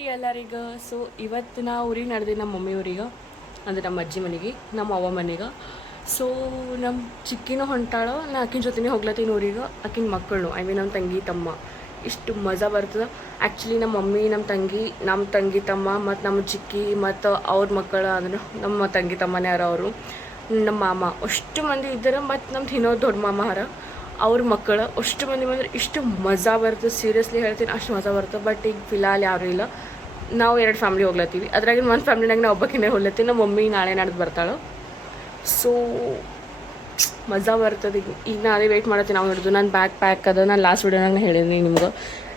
ರೀ ಎಲ್ಲರಿಗೂ. ಸೊ ಇವತ್ತು ನಾ ಊರಿಗೆ ನಡೆದಿ ನಮ್ಮ ಮಮ್ಮಿ ಊರಿಗೆ, ಅಂದರೆ ನಮ್ಮ ಅಜ್ಜಿ ಮನೆಗೆ, ನಮ್ಮ ಅವ್ವ ಮನೆಗೆ. ಸೊ ನಮ್ಮ ಚಿಕ್ಕಿನೂ ಹೊಂಟಾಳೋ, ನಾ ಆಕಿನ ಜೊತೆನೇ ಹೋಗ್ಲತ್ತೀನಿ ಊರಿಗೆ. ಆಕಿನ ಮಕ್ಕಳು ನಮ್ಮ ತಂಗಿ ತಮ್ಮ ಇಷ್ಟು ಮಜಾ ಬರ್ತದೆ. ಆ್ಯಕ್ಚುಲಿ ನಮ್ಮ ಮಮ್ಮಿ ನಮ್ಮ ತಂಗಿ ತಮ್ಮ ಮತ್ತು ನಮ್ಮ ಚಿಕ್ಕಿ ಮತ್ತು ಅವ್ರ ಮಕ್ಕಳು ಅಂದ್ರೆ ನಮ್ಮ ತಂಗಿ ತಮ್ಮನೇ ಅವರು, ನಮ್ಮ ಮಾಮ ಅಷ್ಟು ಮಂದಿ ಇದ್ದಾರೆ. ಮತ್ತು ನಮ್ದು ಇನ್ನೊಂದು ದೊಡ್ಡ ಮಾಮ ಹರ, ಅವ್ರ ಮಕ್ಕಳು ಅಷ್ಟು ಮಂದಿ ಬಂದ್ರೆ ಇಷ್ಟು ಮಜಾ ಬರ್ತದೆ. ಸೀರಿಯಸ್ಲಿ ಹೇಳ್ತೀನಿ, ಅಷ್ಟು ಮಜಾ ಬರ್ತದೆ. ಬಟ್ ಈಗ ಫಿಲಹಾಲ್ ಯಾರೂ ಇಲ್ಲ. ನಾವು 2 ಫ್ಯಾಮ್ಲಿ ಹೋಗ್ಲತ್ತೀವಿ. ಅದ್ರಾಗಿನ ಒಂದು ಫ್ಯಾಮ್ಲಿನಾಗ ನಾವು ಒಬ್ಬಕಿನೇ ಹೋಗ್ಲತ್ತೀನಿ. ನಮ್ಮ ಮಮ್ಮಿ ನಾಳೆ ನಾಡ್ದು ಬರ್ತಾಳೆ. ಸೊ ಮಜಾ ಬರ್ತದೆ. ಈಗ ನಾ ಅದೇ ವೆಯ್ಟ್ ಮಾಡತ್ತೀನಿ. ನಾವು ಹಿಡಿದು ನಾನು ಬ್ಯಾಗ್ ಪ್ಯಾಕ್ ಅದ. ನಾನು ಲಾಸ್ಟ್ ವಿಡಿಯೋನಾಗ ಹೇಳಿನಿ ನಿಮ್ಗೆ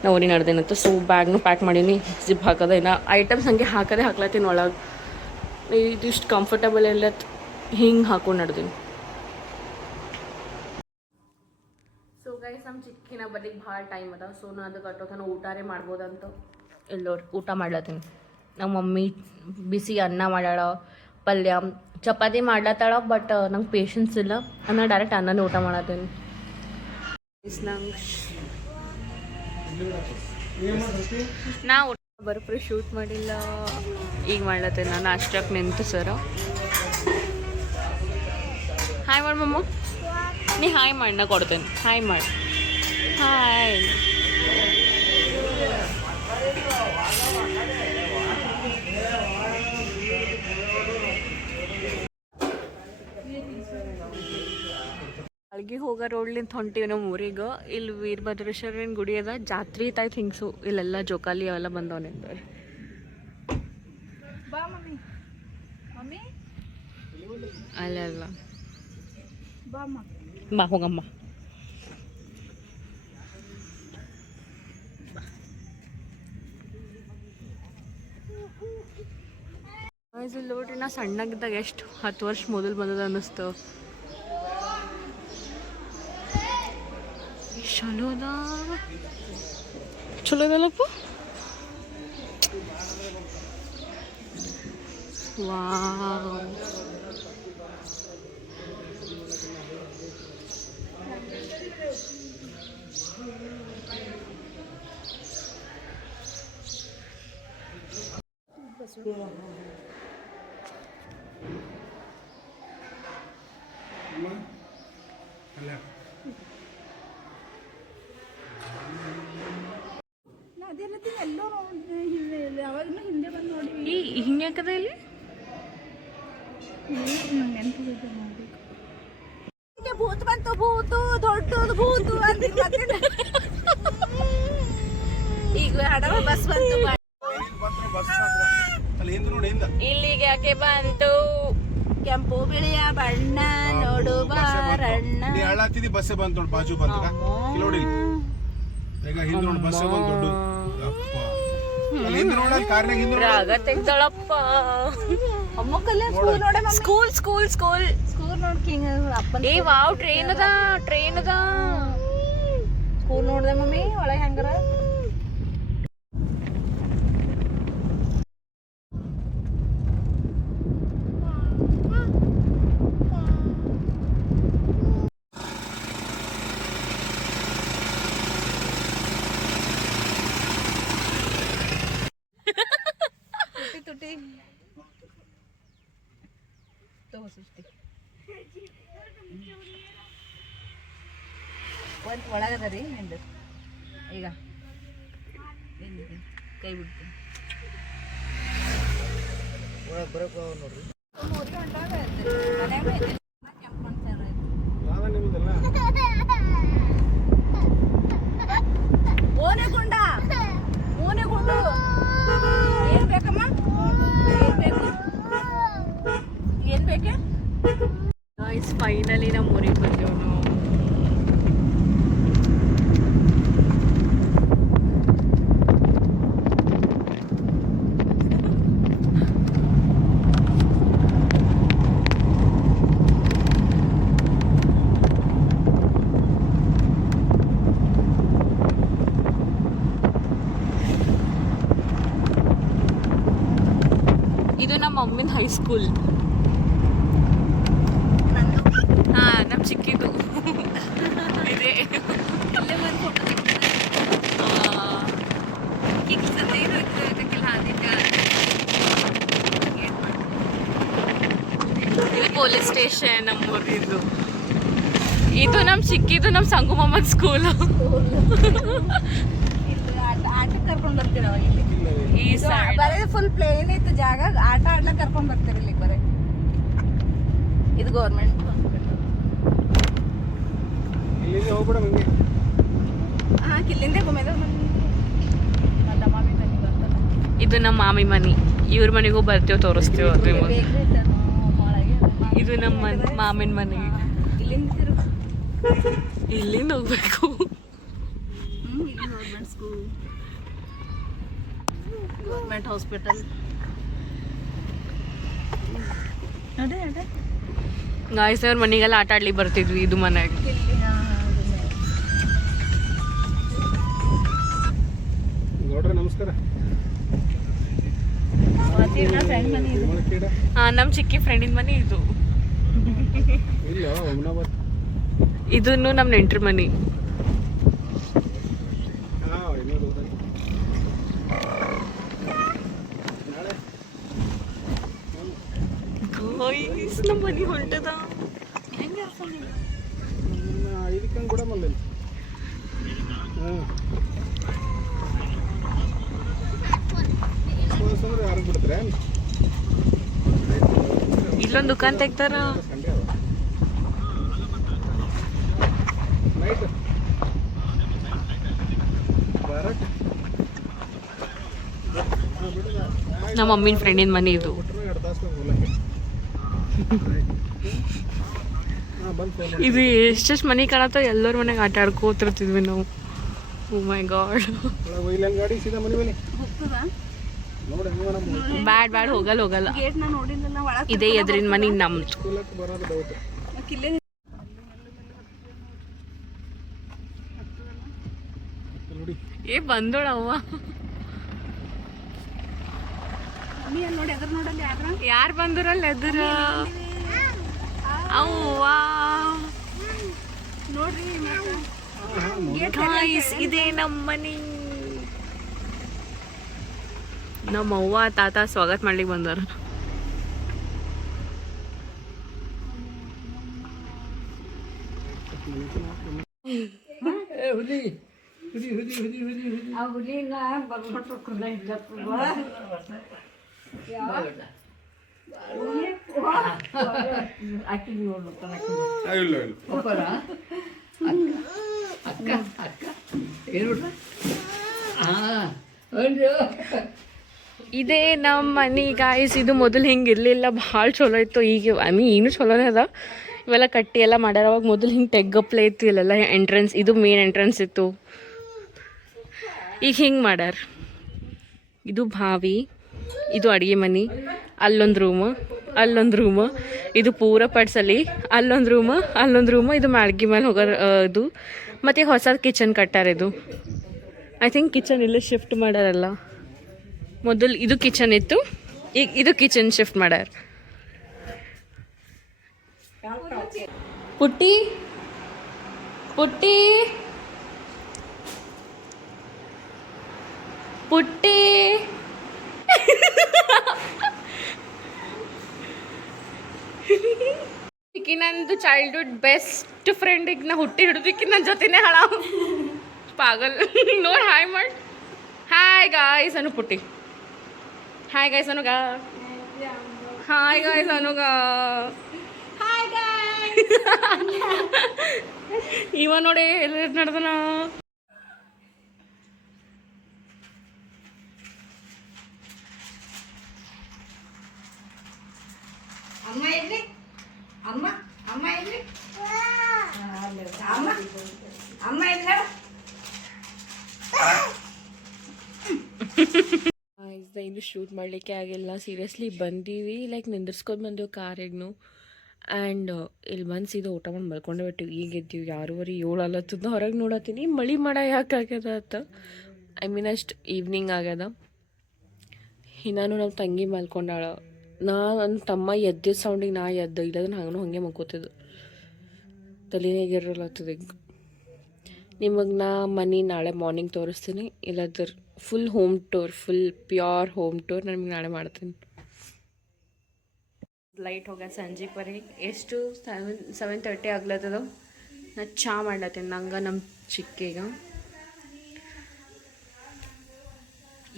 ನಾವು ಊರಿಗೆ ನಡೆದೇನಂತ. ಸೊ ಬ್ಯಾಗ್ನು ಪ್ಯಾಕ್ ಮಾಡೀನಿ, ಜಿಪ್ ಹಾಕೋದ, ಇನ್ನು ಐಟಮ್ಸ್ ಹಂಗೆ ಹಾಕ್ಲತ್ತೀನಿ ಒಳಗೆ. ಇದು ಇಷ್ಟು ಕಂಫರ್ಟಬಲ್ ಎಲ್ಲ ಹಿಂಗೆ ಹಾಕೊಂಡು ನಡೆದೀನಿ. ಸೊ ಗೈಸ್, ನಮ್ಮ ಚಿಕ್ಕಿನ ಬದಿಗೆ ಭಾಳ ಟೈಮ್ ಅದ. ಸೊ ನಾನು ಅದು ಕಟ್ಟೋತನ ಊಟನೇ ಮಾಡ್ಬೋದಂತ ಎಲ್ಲೋರು ಊಟ ಮಾಡ್ಲತ್ತೀನಿ. ನಮ್ಮ ಮಮ್ಮಿ ಬಿಸಿ ಅನ್ನ ಮಾಡ್ಯಾಳ, ಪಲ್ಯ ಚಪಾತಿ ಮಾಡ್ಲತ್ತಾಳ. ಬಟ್ ನಂಗೆ ಪೇಷನ್ಸ್ ಇಲ್ಲ, ನಾನು ಡೈರೆಕ್ಟ್ ಅನ್ನನೇ ಊಟ ಮಾಡತ್ತೀನಿ. ನಂಗೆ ನಾ ಊಟ ಬರೋಬ್ಬರಿ ಶೂಟ್ ಮಾಡಿಲ್ಲ, ಈಗ ಮಾಡ್ಲತ್ತೇನೆ ನಾನು ಅಷ್ಟಕ್ಕೆ ನಿಂತು ಸರ. ಹಾಯ್ ಮಾಡಿ ಮಮ್ಮ, ನೀ ಹಾಯ್ ಮಾಡಿ, ನಾ ಕೊಡ್ತೇನೆ. ಹಾಯ್ ಮಾಡಿ, ಹಾಯ್. ಅಳ್ಗಿ ಹೋಗೋ ರೋಡ್ಲಿಂತ ಹೊಂಟೀವಿ ನಮ್ಮ ಊರಿಗೆ. ಇಲ್ಲಿ ವೀರಭದ್ರೇಶ್ವರನ ಗುಡಿ ಅದ, ಜಾತ್ರೆ ಐತೆ ಥಿಂಗ್ಸು. ಇಲ್ಲೆಲ್ಲ ಜೋಕಾಲಿ ಅವೆಲ್ಲ ಬಂದವನಿದ್ದಾರೆ. ಅಲ್ಲ ಬಾ ಹೋಗಮ್ಮ. ಇಲ್ಲಿ ನೋಡ್ರಿ, ನಾ ಸಣ್ಣಗಿದ್ದಾಗ ಎಷ್ಟು 10 ವರ್ಷ ಮೊದಲು ಬಂದದ ಅನ್ನಿಸ್ತು. ಚಲೋ ಅದಲ್ಲಪ್ಪ. ವಾವ್, ಈ ಹಿಂಗ್ಯಾಕದ ಇಲ್ಲಿ ಭೂತ ಬಂತು, ಭೂತು ದೊಡ್ಡದು ಭೂತು ಅಂತ ಈಗ ಹಡವ ಬಸ್ ಬಂತು. ಇಲ್ಲಿಗೆ ಯಾಕೆ ಬಂತು? ಕೆಂಪು ಬಿಳಿಯ ಬಣ್ಣ ನೋಡುವ ರಣ್ಣ. ಬಸ್ ಬಂತು ನೋಡಿ, ಬಾಜು ಬಂತ ನೋಡಿ. ಈಗ ಹಿಂದೆ ನೋಡಿ ಬಸ್ ಬಂತು ದೊಡ್ಡ. ರಾಗ ತೆಗ್ದಳಪ್ಪ. ಸ್ಕೂಲ್ ಸ್ಕೂಲ್ ಸ್ಕೂಲ್ ಸ್ಕೂಲ್ ನೋಡ್ಕಿಂಗ್. ಏ ವಾವ್, ಟ್ರೈನ್ ಅದ, ಟ್ರೈನ್ ಅದ. ಸ್ಕೂಲ್ ನೋಡ್ದೆ ಮಮ್ಮಿ ಒಳಗೆ ಹೆಂಗಾರ. ಒಂದು ಒಳಗದ ರೀ ನಿಂದು. ಈಗ ಕೈ ಬಿಡ್ತೀನಿ. ನೋಡ್ರಿ ಓನೆಗುಂಡ, ಓನೆಗುಂಡು. ಏನ್ ಬೇಕಮ್ಮ? ಏನ್ ಬೇಕು? ಏನ್ ಬೇಕೆ? ಫೈನಲಿ ನಮ್ಮ ಊರಿಗೆ ಬಂದೇವು ನಾವು. ಇದು ನಮ್ಮ ಮಮ್ಮಿನ ಹೈಸ್ಕೂಲ್. ಹಾಂ, ನಮ್ಮ ಚಿಕ್ಕಿದು ಇದೆ. ಇಲ್ಲೇ ಬಂದು ಫೋಟೋ ತೆಗಿಲ್ಲ. ಪೊಲೀಸ್ ಸ್ಟೇಷನ್ ನಮ್ಮೂರಿದು. ಇದು ನಮ್ಮ ಚಿಕ್ಕಿದು ನಮ್ಮ ಸಂಗು ಮೊಹಮ್ಮದ್ ಸ್ಕೂಲು. ಆಟಕ್ಕೆ ಕರ್ಕೊಂಡ್ ಬರ್ತೀರ ಇಲ್ಲಿ ಈ ಸೈಡ್ ಬರೀ ಫುಲ್ ಪ್ಲೇನ್ ಇತ್ತು ಜಾಗ, ಆಟ ಆಡ್ಲಕ್ ಕರ್ಕೊಂಡ್ ಬರ್ತೀರಿ ಇಲ್ಲಿ ಬರೀ. ಇದು ಗೌರ್ಮೆಂಟ್ ಇಲ್ಲಿಂದ ಹೋಗ್ಬಿಡ ಮಂಗೆ. ಹಾ ಕಿಲ್ಲಿಂದೆ ಗುಮ್ಮೆದ ನನ್ನ ಮಾಮಿ ಮನೆ ಬರ್ತಲ್ಲ. ಇದು ನಮ್ಮ ಮಾಮಿ ಮನಿ. ಇವ್ರ ಮನೆಗೂ ಬರ್ತೀವಿ, ತೋರಿಸ್ತೀವಿ ಅದು ನಿಮಗೆ. ಬೇಕ್ರಿ ಐತೆ ಒಳಗೆ. ಇದು ನಮ್ಮ ಮಾಮಿನ ಮನೆ. ಇಲ್ಲಿಂದ ತಿರುಗು. ಇಲ್ಲಿಂದ ಹೋಗ್ಬೇಕು. ಇಲ್ಲಿ ಗೌರ್ಮೆಂಟ್ ಸ್ಕೂಲ್, ಗೌರ್ಮೆಂಟ್ ಹಾಸ್ಪಿಟಲ್. ಅದೇ ಅದೇ ಗಾಯ್ಸ್ ಅವ್ರ ಮನೆಗೆಲ್ಲ ಆಟ ಆಡ್ಲಿಕ್ಕೆ ಬರ್ತಿದ್ವಿ ಇದು ಮನೆಗೆ. ಇಲ್ಲಿ ಗೌಡ್ರೆ ನಮಸ್ಕಾರ. ಫ್ರೆಂಡ್ ಮನೆ ಇದೆ. ಮಳಕೇಡ ನಮ್ಮ ಚಿಕ್ಕಿ ಫ್ರೆಂಡಿನ ಮನೆ ಇದು. ಇಲ್ಲ ಒಮ್ನಾಬಾದ್. ಇದನ್ನು ನಮ್ಮ ನೆಂಟ್ರ ಮನೆ. ಹಾ ಇನ್ನೂ ದೂರ ನಾಳೆ ಗಾಯ್ಸ್ ನಮ್ಮ ಮನೆ ಹೊಂಟದ. ಇದಕ್ಕಂಗೆ ಕೂಡ ಮಲ್ಲ ಹಾಂ ಅಂದ್ರೆ ಯಾರು ಬಿಡ್ತಾರೆ ಇಲ್ಲೊಂದು ದುಕಾನ್ ತೆಗ್ದಾರ. ಸಂಡೇ ಅವ ನೈಟ್ ಬರಟ್ ನಮ್ಮ ಮಮ್ಮಿನ ಫ್ರೆಂಡಿನ ಮನೆ ಇದು. ಬಿಟ್ಟರೆ 2 ತಾಸು ಹೋಗ್ಲಕ್ಕೆ. ಹಾಂ ಬಂದು ಫೋನ್ ಮಾಡಿ. ಇದು ಎಷ್ಟೆಷ್ಟು ಮನೆ ಕಾಣತ್ತೋ ಎಲ್ಲರ ಮನೆಗೆ ಆಟ ಆಡ್ಕೋತಿರ್ತಿದ್ವಿ ನಾವು. ಓ ಮೈ ಗಾಡ್. ಒಳಗೆ ಒಯ್ಲಂಗೆ ಗಾಡಿ ಸೀದಾ ಮನೆ ಮೇಲೆ ಹೋಗ್ತದ ನೋಡಿ ಹಂಗ ನಮ್ಮ ಬ್ಯಾಡ್ ಹೋಗಲ್ಲ. ಗೇಟ್ ನಾ ನೋಡಿಲ್ಲ ಒಳಗೆ. ಇದೇ ಎದ್ರಿನ ಮನೆ ನಮ್ದು. ಸ್ಕೂಲಕ್ಕೆ ಬರೋದು ಡೌಟ್. ಕಿಲ್ಲೆ ನೋಡಿ ಏ ಬಂದೋಳವ್ವ. ಮಮ್ಮಿ ಅಲ್ಲಿ ನೋಡಿ ಎದ್ರ ನೋಡಲ್ಲಿ ಯಾರ ಯಾರು ಬಂದ್ರಲ್ಲ ಎದುರ ಅವ್ವ. ನೋಡ್ರಿ ಗಾಯ್ಸ್ ಇದೇ ನಮ್ಮ ಮನೆ. ನಮ್ಮ ಅವ್ವ ತಾತ ಸ್ವಾಗತ ಮಾಡ್ಲಿಕ್ಕೆ ಬಂದಾರ. ಆ ಹುಲಿನ ಬರ್ಬಿಟ್ಟು ಕುಲ್ಲ ಇಲ್ಲಪ್ಪ ಆಕಿ ನೋಡ್ತಾನೆ ಇಲ್ಲ ಇದೇ ನಮ್ಮ ಮನೆ ಗಾಯ್ಸ್. ಇದು ಮೊದಲು ಹಿಂಗೆ ಇರಲಿಲ್ಲ, ಭಾಳ ಚಲೋ ಇತ್ತು. ಈಗ ಏನು ಚಲೋನೇ ಅದ. ಇವೆಲ್ಲ ಕಟ್ಟಿ ಎಲ್ಲ ಮಾಡ್ಯಾರ. ಅವಾಗ ಮೊದಲು ಹಿಂಗೆ ತೆಗ್ಗಪ್ಲೆ ಇತ್ತು ಇಲ್ಲೆಲ್ಲ ಎಂಟ್ರೆನ್ಸ್. ಇದು ಮೇನ್ ಎಂಟ್ರೆನ್ಸ್ ಇತ್ತು. ಈಗ ಹಿಂಗೆ ಮಾಡ್ಯಾರ. ಇದು ಬಾವಿ, ಇದು ಅಡುಗೆ ಮನೆ, ಅಲ್ಲೊಂದು ರೂಮು, ಇದು ಪೂರ ಪಡ್ಸಲಿ, ಅಲ್ಲೊಂದು ರೂಮು, ಇದು ಮ್ಯಾಳ್ಗಿ ಮೇಲೆ ಹೋಗೋ ಇದು. ಮತ್ತು ಹೊಸ ಕಿಚನ್ ಕಟ್ಟಾರ. ಇದು ಐ ಥಿಂಕ್ ಕಿಚನ್ ಇಲ್ಲೇ ಶಿಫ್ಟ್ ಮಾಡ್ಯಾರಲ್ಲ. ಮೊದಲು ಇದು ಕಿಚನ್ ಇತ್ತು, ಈಗ ಇದು ಕಿಚನ್ ಶಿಫ್ಟ್ ಮಾಡ್ಯಾರ. ಪುಟ್ಟಿ ಪುಟ್ಟಿ ಪುಟ್ಟಿ ಈಕಿ ನಂದು ಚೈಲ್ಡ್ಹುಡ್ ಬೆಸ್ಟ್ ಫ್ರೆಂಡಿಗೆ ನಾ ಹುಟ್ಟಿ ಹಿಡಿದಕ್ಕೆ ನನ್ನ ಜೊತೆನೇ ಹಳ ಪಾಗಲ್. ನೋಡಿ ಹಾಯ್ ಮಾಡಿ. Hi guys Anu Putti. Hi guys ಅನುಗ. ಹಾಯ್ ಗಾಯ್ಸ್ ಅನುಗ. Hi guys. ಇವ ನೋಡಿ ಎಲ್ಲ ನಡೆದನ. ಅಮ್ಮ ಎಲ್ಲಿ ಅಮ್ಮ ಅಮ್ಮ ಎಲ್ಲಿ ಅಮ್ಮ ಅಮ್ಮ ಇಲ್ಲ. ಇನ್ನು ಶೂಟ್ ಮಾಡಲಿಕ್ಕೆ ಆಗಿಲ್ಲ. ಸೀರಿಯಸ್ಲಿ ಬಂದೀವಿ, ಲೈಕ್ ನಿಂದಿರ್ಸ್ಕೊಂಡು ಬಂದೆವು ಕಾರಿಗೂ. ಆ್ಯಂಡ್ ಇಲ್ಲಿ ಬಂದು ಸೀದಾ ಊಟ ಮಾಡಿ ಮಲ್ಕೊಂಡೇ ಬಿಟ್ಟಿವಿ. ಈಗ ಎದ್ದೀವಿ 6:30 ಅಲ್ಲತ್ತದ. ಹೊರಗೆ ನೋಡತ್ತೀನಿ ಮಳೆ ಮಾಡ ಯಾಕೆ ಆಗ್ಯದ ಅಂತ. ಐ ಮೀನ್ ಅಷ್ಟು ಈವ್ನಿಂಗ್ ಆಗ್ಯದ. ನಾನು ನಮ್ಮ ತಂಗಿ ಮಲ್ಕೊಂಡಾಳ. ನನ್ನ ತಮ್ಮ ಎದ್ದಿದ್ದ ಸೌಂಡಿಗೆ ನಾ ಎದ್ದ, ಇಲ್ಲದ್ರೆ ಹಂಗೂ ಹಾಗೆ ಮಲ್ಕೋತಿದ್ದು. ತಲೆನೇಗಿರಲತ್ತದ. ಈಗ ನಿಮಗೆ ನಾ ಮನೆ ನಾಳೆ ಮಾರ್ನಿಂಗ್ ತೋರಿಸ್ತೀನಿ. ಇಲ್ಲದ್ರ full home tour, full pure home tour ನಿಮಗೆ ನಾಳೆ ಮಾಡ್ತೀನಿ. ಲೈಟ್ ಹೋಗ್ಯ ಸಂಜೆ ಪರಿ ಎಷ್ಟು 7:30 ಆಗ್ಲತ್ತದ. ನಾ ಚಾ ಮಾಡ್ಲತ್ತೀನಿ ನಂಗೆ ನಮ್ಮ ಚಿಕ್ಕಿಗೆ.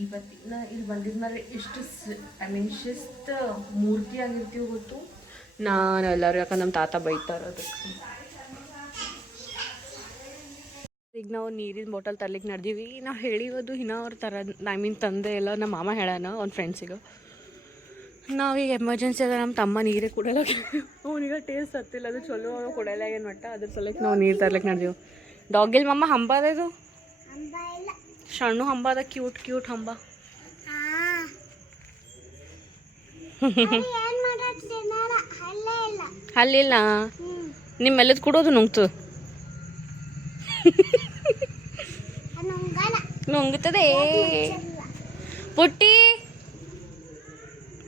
ಇವತ್ತಿನ ಇಲ್ಲಿ ಬಂದಿದ್ಮೇಲೆ ಎಷ್ಟು ಶಿಸ್ತು ಮೂರ್ತಿ ಆಗಿರ್ತೀವಿ ಗೊತ್ತು. ನಾನು ಎಲ್ಲರೂ ಯಾಕಂದ್ರೆ ನಮ್ಮ ತಾತ ಬೈತಾರೆ ಅದಕ್ಕೆ. ಈಗ ನಾವು ನೀರಿನ ಬಾಟಲ್ ತರ್ಲಿಕ್ಕೆ ನಡೆದೀವಿ. ನಾವು ಹೇಳಿರೋದು ಇನ್ನೂ ಅವ್ರು ತಂದೆ ಎಲ್ಲ ನಮ್ಮ ಮಾಮ ಹೇಳೋಣ ಅವ್ನ ಫ್ರೆಂಡ್ಸಿಗೆ. ನಾವೀಗ ಎಮರ್ಜೆನ್ಸಿ ಅದ ನಮ್ಮ ತಮ್ಮ ನೀರೇ ಕುಡಲ್ಲ, ಅವನಿಗೆ ಟೇಸ್ಟ್ ಹತ್ತಿಲ್ಲ, ಅದು ಚಲೋ ಕುಡಲ್ಲ ಏನು ಮಟ್ಟ, ಅದ್ರ ಸಲಕ್ಕೆ ನಾವು ನೀರು ತರ್ಲಿಕ್ಕೆ ನಡೆದೀವಿ. ಡಾಗಿಲ್ ಮಮ್ಮ ಹಂಬ ಅದ ಇದು ಸಣ್ಣ ಹಂಬ ಅದ, ಕ್ಯೂಟ್ ಹಂಬ. ಅಲ್ಲಿಲ್ಲ ನಿಮ್ಮೆಲ್ಲದು ಕೊಡೋದು ನುಂಗ್ತು ನುಂಗುತ್ತದೆ. ಪುಟ್ಟಿ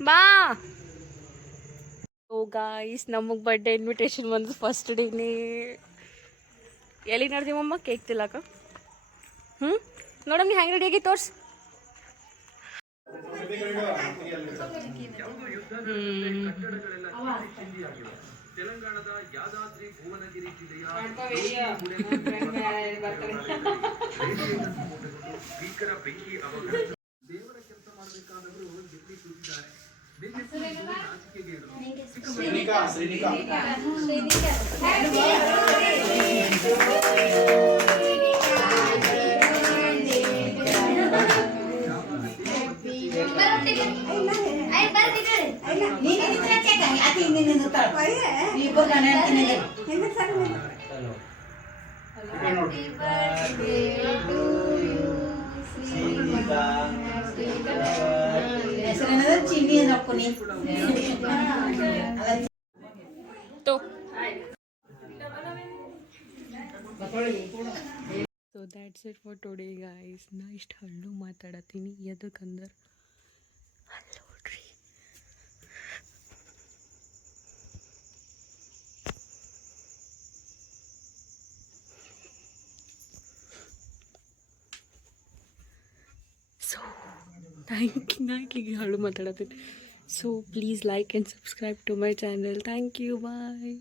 ಬಾ. ಓ ಗಾಯ್ಸ್, ನಮಗೆ ಬರ್ಡೇ ಇನ್ವಿಟೇಷನ್ ಬಂದು ಫಸ್ಟ್ ಡೇನೇ. ಎಲ್ಲಿ ನಡೆದೀವಮ್ಮ ಕೇಕ್ ತಿಲ್ಲಕ. ನೋಡಮ್ಮ ನೀ ಹೆಂಗೆ ರೆಡಿ ಆಗಿ ತೋರ್ಸ್. ತೆಲಂಗಾಣದ ಯಾದಾದ್ರಿ ಭುವನಗಿರಿ ಜಿಲ್ಲೆಯ ಭೀಕರ ಬೆಂಕಿ ಅವಘಡ. ದೇವರ ಕೆಲಸ ಮಾಡಬೇಕಾದವರು ಎಲ್ಲಿ ಕೂತಿದ್ದಾರೆ. So that's it for today guys. ನಾ ಇಷ್ಟು ಹಳ್ಳು ಮಾತಾಡತ್ತೀನಿ ಎದಕ್ಕಂದ್ರೆ ಅಲ್ಲಿ ನೋಡ್ರಿ ಸೊ ಥ್ಯಾಂಕ್ ಯು ಹಳ್ಳು ಮಾತಾಡತ್ತೀನಿ. So please like and subscribe to my channel. Thank you, bye.